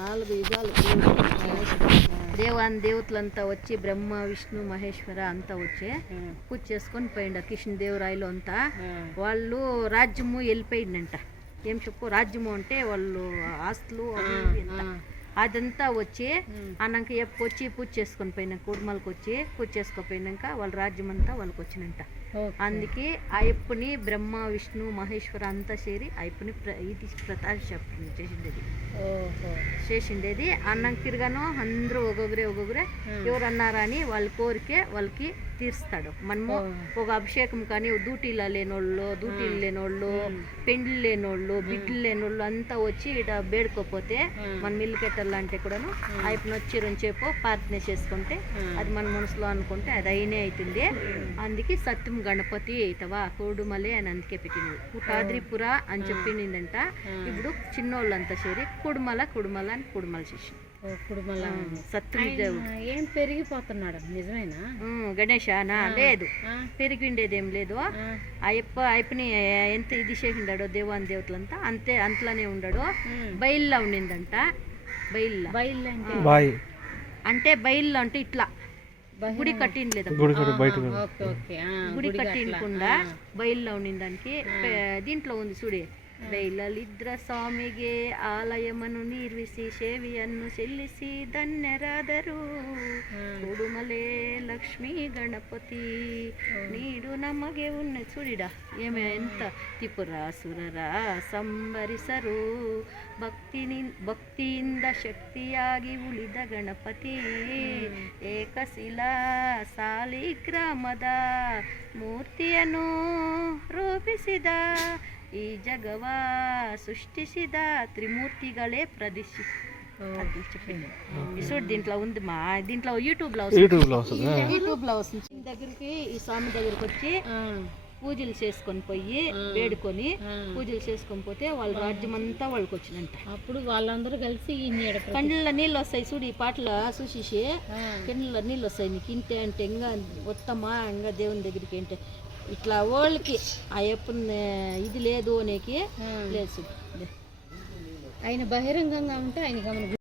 నాలుగు యుగాలు దేవాన్ దేవతలంతా వచ్చి బ్రహ్మ విష్ణు మహేశ్వర అంతా వచ్చి పూజ చేసుకొని పోయిండ కృష్ణదేవరాయలు అంతా వాళ్ళు రాజ్యము వెళ్ళిపోయిందంట. ఏం చెప్పు రాజ్యము అంటే వాళ్ళు ఆస్తులు అదంతా వచ్చి అన్నాక వచ్చి పూజ చేసుకొని పోయినాక కుటుంబాలకు వచ్చి పూజ చేసుకోపోయినాక వాళ్ళ రాజ్యం అంతా వాళ్ళకి వచ్చినంట. అందుకే అయ్యప్పని బ్రహ్మ విష్ణు మహేశ్వర అంతా చేరి అయ్యప్పని ఇది ప్రతాపం చేసిండేది. అన్నం తిరగాను అందరూ ఒక్కొక్కరే ఎవరన్నారా అని వాళ్ళ కోరికే వాళ్ళకి తీరుస్తాడు. మనము ఒక అభిషేకం కానీ డ్యూటీలో లేనోళ్ళు పెండ్లు లేనోళ్ళు బిడ్డలు లేనోళ్ళు అంతా వచ్చి ఇట బేడుకోపోతే మనం ఇల్లు కట్టాలంటే కూడాను అయ్యప్పని వచ్చి రెండుసేపు ప్రార్థన చేసుకుంటే అది మన మనసులో అనుకుంటే అది అయినే అవుతుంది. అందుకే సత్యం గణపతి ఇటవా కూడుమలే అని అందుకే పెట్టినది. కుటాద్రిపుర అని చెప్పిందంట. ఇప్పుడు చిన్నోళ్ళంతా చేరి కుడుమల అని కుడుమల చేసి ఏం పెరిగిపోతున్నాడు నిజమేనా? గణేశానా లేదు, పెరిగిండేదేం లేదు. అయ్యప్పని ఎంత ఇది చేసిండాడో దేవాన్ దేవతలంతా అంతే అంతలోనే ఉన్నాడు. బయల్లో ఉండిందంట. అంటే బయల్లో అంటే ఇట్లా గుడి కట్టిండలేదు, గుడి కట్టిండకుండా బయల్లో ఉండిందానికి దీంట్లో ఉంది చూడే. ಬೈಲಲಿದ್ರ ಸ್ವಾಮಿಗೆ ಆಲಯಮನು ನಿರ್ಮಿಸಿ ಸೇವೆಯನ್ನು ಸಲ್ಲಿಸಿ ಧನ್ಯರಾದರು. ಕುಡುಮಲೆ ಲಕ್ಷ್ಮೀ ಗಣಪತಿ ನೀಡು ನಮಗೆ ఉన్న చూడిడా ఏమే ఎంత ತ್ರಿಪುರಾಸುರರ ಸಂಬರಿಸರು. ಭಕ್ತಿಯಿಂದ ಶಕ್ತಿಯಾಗಿ ಉಳಿದ ಗಣಪತಿ ಏಕಶಿಲಾ ಸಾಲಿಗ್ರಾಮದ ಮೂರ್ತಿಯನ್ನು ರೂಪಿಸಿದ. ಈ ಜಗವ సృష్టిಸಿದ త్రిమూర్తిಗಳೇ ప్రదర్శించారు. దీంట్లో ఉంది మా దీంట్లో యూట్యూబ్లో వస్తుంది. దగ్గరికి ఈ స్వామి దగ్గరికి వచ్చి పూజలు చేసుకొని పోయి వేడుకొని పూజలు చేసుకొని పోతే వాళ్ళ రాజ్యం అంతా వాళ్ళకి వచ్చినంట. అప్పుడు వాళ్ళందరూ కలిసి కళ్ళ నీళ్ళు వస్తాయి చూడు. ఈ పాటలు చూసేసి కళ్ళ నీళ్ళు వస్తాయి. నీకు ఇంతే అంటే ఇంకా ఉత్తమా ఇంకా దేవుని దగ్గరికి అంటే ఇట్లా వాళ్ళకి అయ్యప్పని ఇది లేదు అనేకి లేదు. ఆయన బహిరంగంగా ఉంటే ఆయన